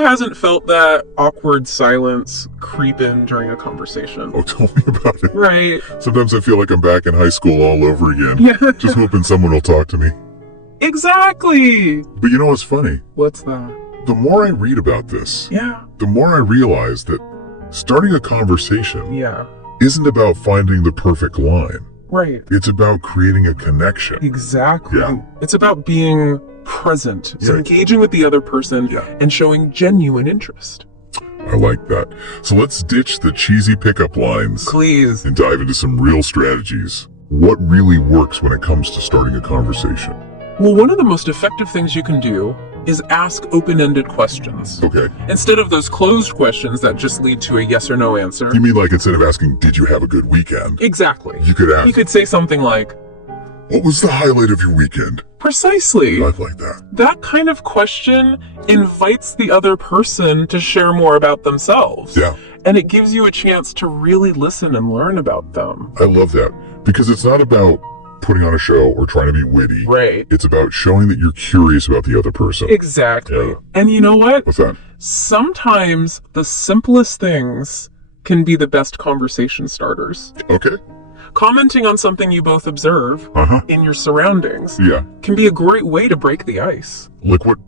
hasn't felt that awkward silence creep in during a conversation? Oh, tell me about it. Right. Sometimes I feel like I'm back in high school all over again. Yeah. Just hoping someone will talk to me. Exactly. But you know what's funny? What's that? The more I read about this, Yeah. the more I realize that starting a conversation Yeah. isn't about finding the perfect line. Right. It's about creating a connection. Exactly. Yeah. It's about being present, so Yeah. engaging with the other person Yeah. and showing genuine interest. I like that. So let's ditch the cheesy pickup lines Please. and dive into some real strategies. What really works when it comes to starting a conversation? Well, one of the most effective things you can do is ask open-ended questions. Okay. Instead of those closed questions that just lead to a yes or no answer. You mean like instead of asking, did you have a good weekend? Exactly. You could ask, You could say something like, what was the highlight of your weekend? precisely. I like that. That kind of question invites the other person to share more about themselves. Yeah, And it gives you a chance to really listen and learn about them. I love that. Because it's not about putting on a show or trying to be witty. Right. It's about showing that you're curious about the other person. Exactly. Yeah. And you know what? What's that? Sometimes the simplest things can be the best conversation starters. Okay. Commenting on something you both observe Uh-huh. in your surroundings Yeah. can be a great way to break the ice. Like what?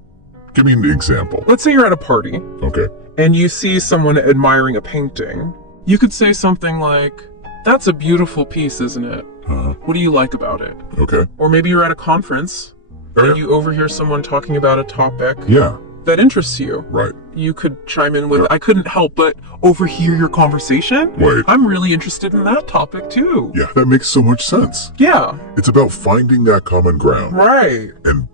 Give me an example. Let's say you're at a party Okay. and you see someone admiring a painting. You could say something like, "That's a beautiful piece, isn't it? Uh-huh. What do you like about it?" Okay. Or maybe you're at a conference Yeah. and you overhear someone talking about a topic Yeah. that interests you. Right. You could chime in with, Yeah. "I couldn't help but overhear your conversation. Wait. I'm really interested in that topic too." Yeah, that makes so much sense. Yeah, It's about finding that common ground right. and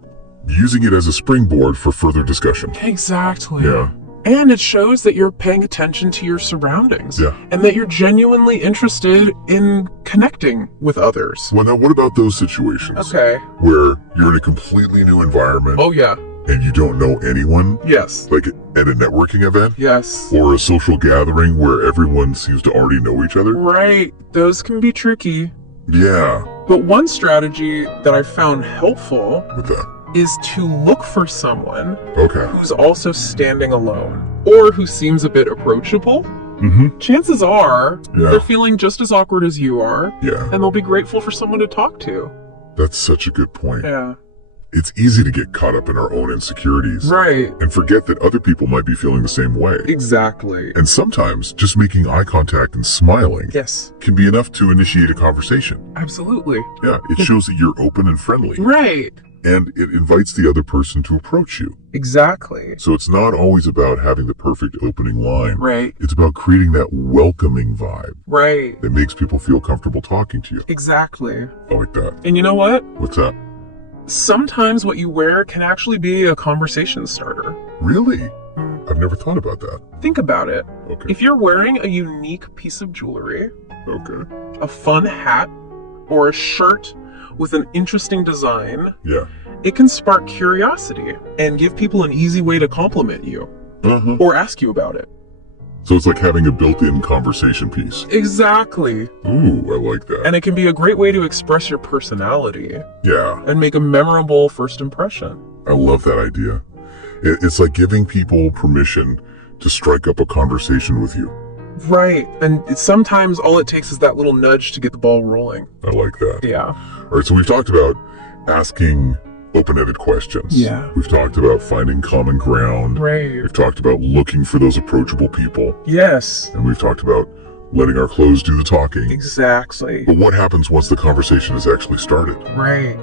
using it as a springboard for further discussion. Exactly. Yeah. And it shows that you're paying attention to your surroundings. Yeah. And that you're genuinely interested in connecting with others. Well, now what about those situations Okay. where you're in a completely new environment Oh, yeah. and you don't know anyone, Yes. like at a networking event Yes. or a social gathering where everyone seems to already know each other? Right. Those can be tricky. Yeah. But one strategy that I found helpful With that. is to look for someone Okay. who's also standing alone or who seems a bit approachable. Mm-hmm. Chances are Yeah. they're feeling just as awkward as you are, Yeah. and they'll be grateful for someone to talk to. That's such a good point. Yeah. It's easy to get caught up in our own insecurities Right. and forget that other people might be feeling the same way. Exactly. And sometimes just making eye contact and smiling Yes. can be enough to initiate a conversation. Absolutely. Yeah, it shows that you're open and friendly, Right. and it invites the other person to approach you. Exactly. So it's not always about having the perfect opening line. Right. It's about creating that welcoming vibe Right. that makes people feel comfortable talking to you. Exactly. I like that. And you know what? What's that? Sometimes what you wear can actually be a conversation starter. Really? I've never thought about that. Think about it. Okay. If you're wearing a unique piece of jewelry, Okay. a fun hat, or a shirt with an interesting design, Yeah. it can spark curiosity and give people an easy way to compliment you Uh-huh. or ask you about it. So it's like having a built-in conversation piece. Exactly. Ooh, I like that. And it can be a great way to express your personality Yeah, and make a memorable first impression. I love that idea. It's like giving people permission to strike up a conversation with you. Right. And sometimes all it takes is that little nudge to get the ball rolling. I like that. Yeah. All right, so we've talked about asking open-ended questions. Yeah. We've talked about finding common ground. Right. We've talked about looking for those approachable people. Yes. And we've talked about letting our clothes do the talking. Exactly. But what happens once the conversation is actually started? Right.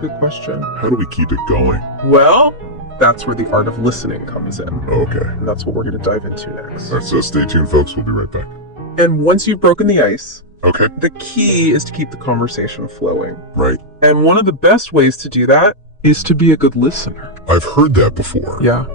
Good question. How do we keep it going? Well, that's where the art of listening comes in. Okay. And that's what we're going to dive into next. All right, so stay tuned, folks. We'll be right back. And once you've broken the ice, Okay. the key is to keep the conversation flowing. Right. And one of the best ways to do that is to be a good listener. I've heard that before. Yeah.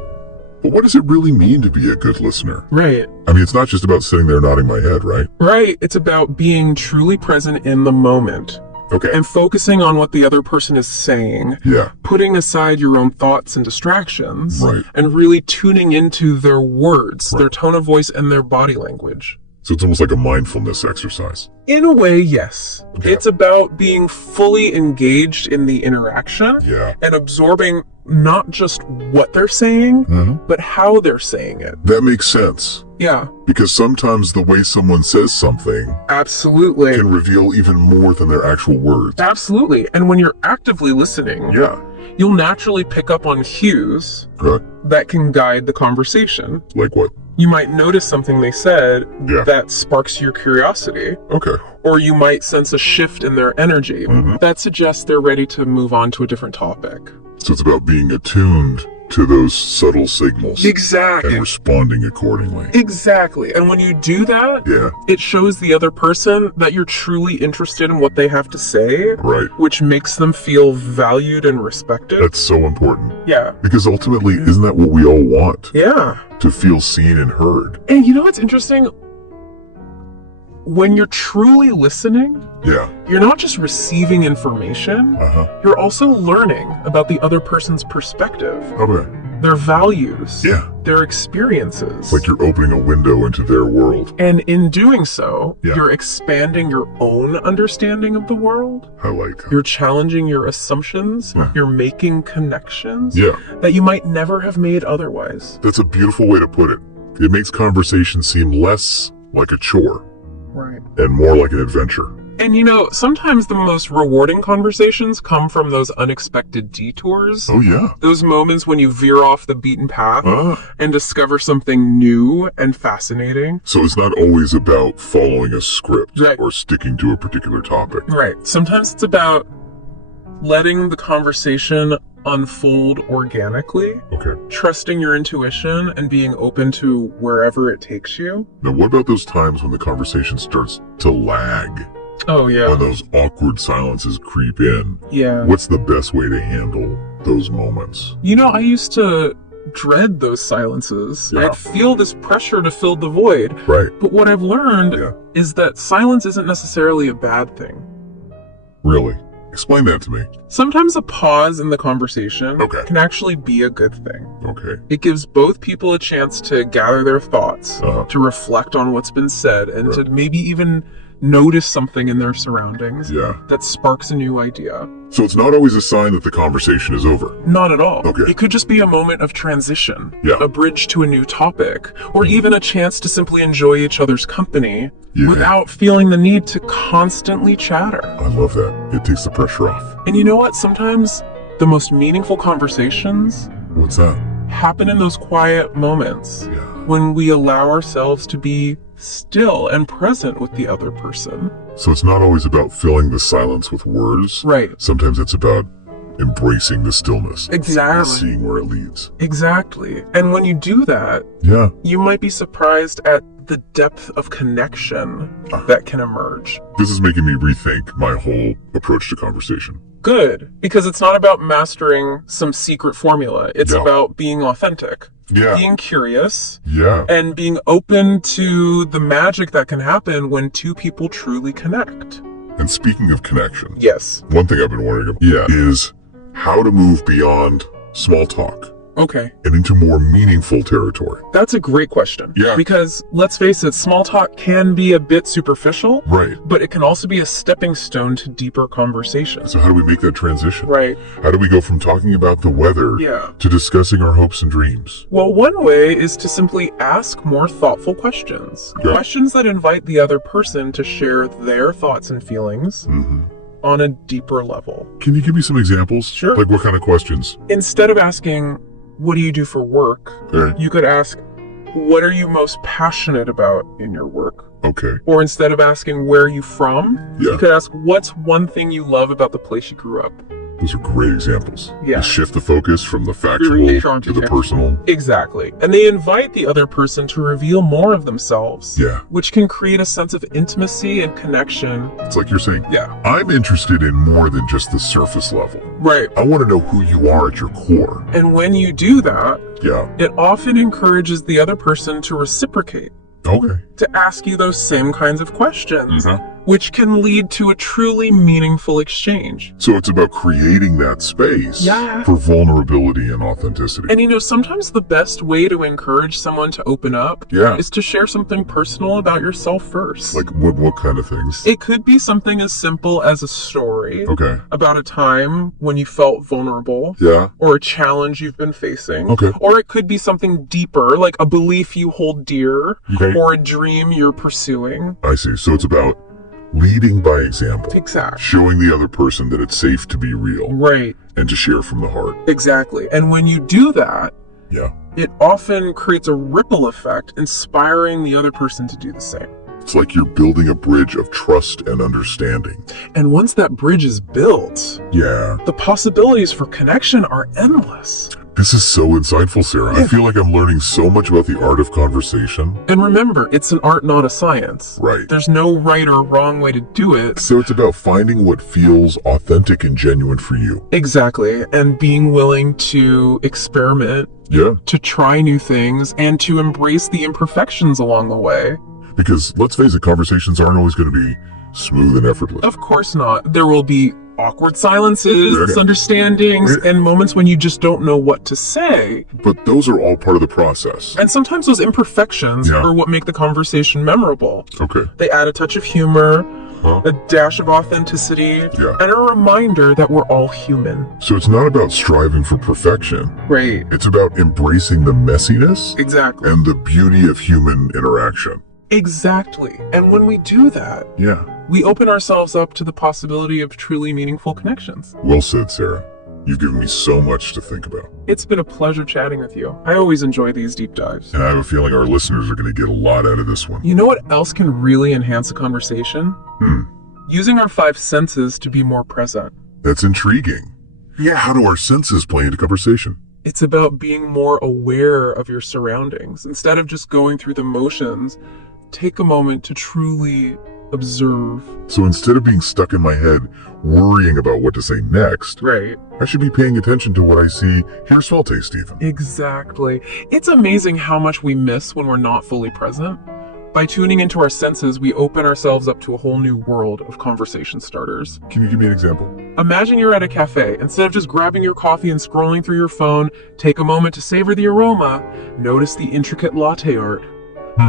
But what does it really mean to be a good listener? Right. I mean, it's not just about sitting there nodding my head, right? Right. It's about being truly present in the moment Okay. and focusing on what the other person is saying, Yeah. putting aside your own thoughts and distractions, Right. and really tuning into their words, Right. their tone of voice, and their body language. So it's almost like a mindfulness exercise. In a way, yes. Okay. It's about being fully engaged in the interaction Yeah. and absorbing not just what they're saying, Mhm. but how they're saying it. That makes sense. Yeah, Because sometimes the way someone says something absolutely. can reveal even more than their actual words. Absolutely. And when you're actively listening, Yeah. you'll naturally pick up on cues Right. that can guide the conversation. Like what? You might notice something they said Yeah. that sparks your curiosity, Okay. or you might sense a shift in their energy Mhm. that suggests they're ready to move on to a different topic. So it's about being attuned to those subtle signals Exactly. and responding accordingly. Exactly. And when you do that, Yeah. it shows the other person that you're truly interested in what they have to say, Right. which makes them feel valued and respected. That's so important. Yeah. Because ultimately, isn't that what we all want? Yeah. To feel seen and heard. And you know what's interesting? When you're truly listening, Yeah. you're not just receiving information, Uh-huh. you're also learning about the other person's perspective, Okay. their values, Yeah. their experiences. It's like you're opening a window into their world. And in doing so, Yeah. you're expanding your own understanding of the world. I like that. You're challenging your assumptions. Yeah. You're making connections Yeah. that you might never have made otherwise. That's a beautiful way to put it. It makes conversation seem less like a chore Right. and more like an adventure. And you know, sometimes the most rewarding conversations come from those unexpected detours. Oh, yeah. Those moments when you veer off the beaten path Ah. and discover something new and fascinating. So it's not always about following a script Right. or sticking to a particular topic. Right. Sometimes it's about letting the conversation unfold organically, Okay. trusting your intuition, and being open to wherever it takes you. Now, what about those times when the conversation starts to lag? Oh, yeah. When those awkward silences creep in? Yeah. What's the best way to handle those moments? You know, I used to dread those silences. Yeah. I'd feel this pressure to fill the void. Right. But what I've learned Yeah. is that silence isn't necessarily a bad thing. Really? Explain that to me. Sometimes a pause in the conversation Okay. can actually be a good thing. Okay. It gives both people a chance to gather their thoughts, Uh-huh. to reflect on what's been said, and Right. to maybe even notice something in their surroundings Yeah. that sparks a new idea. So it's not always a sign that the conversation is over. Not at all. Okay. It could just be a moment of transition, Yeah. a bridge to a new topic, or even a chance to simply enjoy each other's company Yeah. without feeling the need to constantly chatter. I love that. It takes the pressure off. And you know what? Sometimes the most meaningful conversations What's that? happen in those quiet moments Yeah. when we allow ourselves to be still and present with the other person. So it's not always about filling the silence with words. Right. Sometimes it's about embracing the stillness and Exactly. seeing where it leads. Exactly. And when you do that, Yeah. you might be surprised at the depth of connection that can emerge. This is making me rethink my whole approach to conversation. Good, because it's not about mastering some secret formula. It's Yeah. about being authentic, Yeah. being curious, Yeah. and being open to the magic that can happen when two people truly connect. And speaking of connection, Yes. one thing I've been wondering about is how to move beyond small talk Okay. and into more meaningful territory. That's a great question. Yeah. Because let's face it, small talk can be a bit superficial, Right. but it can also be a stepping stone to deeper conversations. So how do we make that transition? Right. How do we go from talking about the weather Yeah. to discussing our hopes and dreams? Well, one way is to simply ask more thoughtful questions. Yeah. Questions that invite the other person to share their thoughts and feelings Mm-hmm. on a deeper level. Can you give me some examples? Sure. Like what kind of questions? Instead of asking, what do you do for work? Okay. You could ask, what are you most passionate about in your work? Okay. Or instead of asking, where are you from? Yeah. You could ask, what's one thing you love about the place you grew up? Those are great examples. Yeah. To shift the focus from the factual Very strong to the example. personal. Exactly. And they invite the other person to reveal more of themselves, Yeah. which can create a sense of intimacy and connection. It's like you're saying, Yeah. I'm interested in more than just the surface level. Right. I want to know who you are at your core. And when you do that, Yeah. it often encourages the other person to reciprocate, Okay. to ask you those same kinds of questions. Mhm. which can lead to a truly meaningful exchange. So it's about creating that space for vulnerability and authenticity. And sometimes the best way to encourage someone to open up is to share something personal about yourself first. Like what kind of things? It could be something as simple as a story about a time when you felt vulnerable or a challenge you've been facing. Or it could be something deeper, like a belief you hold dear or a dream you're pursuing. I see. So it's about leading by example. Exactly. Showing the other person that it's safe to be real. Right. And to share from the heart. Exactly. And when you do that, it often creates a ripple effect, inspiring the other person to do the same. It's like you're building a bridge of trust and understanding. And once that bridge is built, the possibilities for connection are endless. This is so insightful, Sarah. I feel like I'm learning so much about the art of conversation. And remember, it's an art, not a science. Right. There's no right or wrong way to do it. So it's about finding what feels authentic and genuine for you. Exactly. And being willing to experiment, to try new things, and to embrace the imperfections along the way. Because let's face it, conversations aren't always going to be smooth and effortless. Of course not. There will be awkward silences, misunderstandings, and moments when you just don't know what to say. But those are all part of the process. And sometimes those imperfections are what make the conversation memorable. Okay. They add a touch of humor, a dash of authenticity, and a reminder that we're all human. So it's not about striving for perfection. Right. It's about embracing the messiness and the beauty of human interaction. Exactly. And when we do that, we open ourselves up to the possibility of truly meaningful connections. Well said, Sarah. You've given me so much to think about. It's been a pleasure chatting with you. I always enjoy these deep dives. And I have a feeling our listeners are going to get a lot out of this one. You know what else can really enhance a conversation? Using our 5 senses to be more present. That's intriguing. How do our senses play into conversation? It's about being more aware of your surroundings. Instead of just going through the motions, take a moment to truly observe. So instead of being stuck in my head, worrying about what to say next, I should be paying attention to what I see, hear, smell, taste, even. Exactly. It's amazing how much we miss when we're not fully present. By tuning into our senses, we open ourselves up to a whole new world of conversation starters. Can you give me an example? Imagine you're at a cafe. Instead of just grabbing your coffee and scrolling through your phone, take a moment to savor the aroma, notice the intricate latte art,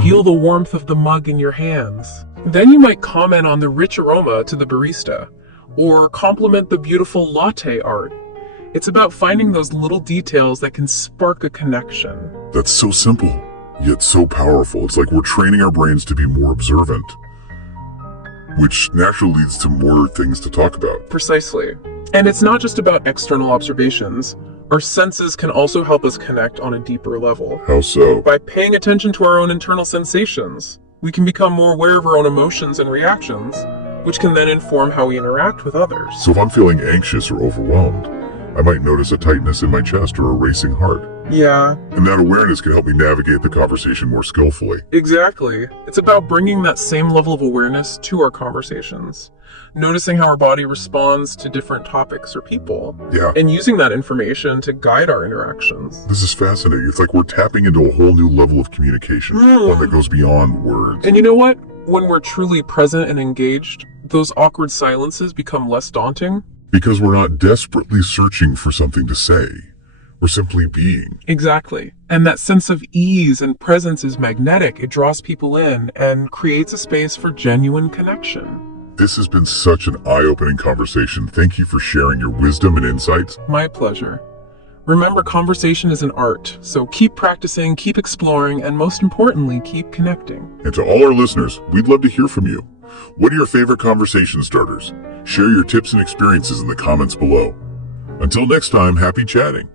feel the warmth of the mug in your hands. Then you might comment on the rich aroma to the barista, or compliment the beautiful latte art. It's about finding those little details that can spark a connection. That's so simple, yet so powerful. It's like we're training our brains to be more observant, which naturally leads to more things to talk about. Precisely. And it's not just about external observations. Our senses can also help us connect on a deeper level. How so? By paying attention to our own internal sensations, we can become more aware of our own emotions and reactions, which can then inform how we interact with others. So if I'm feeling anxious or overwhelmed, I might notice a tightness in my chest or a racing heart. And that awareness can help me navigate the conversation more skillfully. Exactly. It's about bringing that same level of awareness to our conversations. Noticing how our body responds to different topics or people. And using that information to guide our interactions. This is fascinating. It's like we're tapping into a whole new level of communication, one that goes beyond words. And you know what? When we're truly present and engaged, those awkward silences become less daunting. Because we're not desperately searching for something to say. We're simply being. Exactly. And that sense of ease and presence is magnetic. It draws people in and creates a space for genuine connection. This has been such an eye-opening conversation. Thank you for sharing your wisdom and insights. My pleasure. Remember, conversation is an art, so keep practicing, keep exploring, and most importantly, keep connecting. And to all our listeners, we'd love to hear from you. What are your favorite conversation starters? Share your tips and experiences in the comments below. Until next time, happy chatting.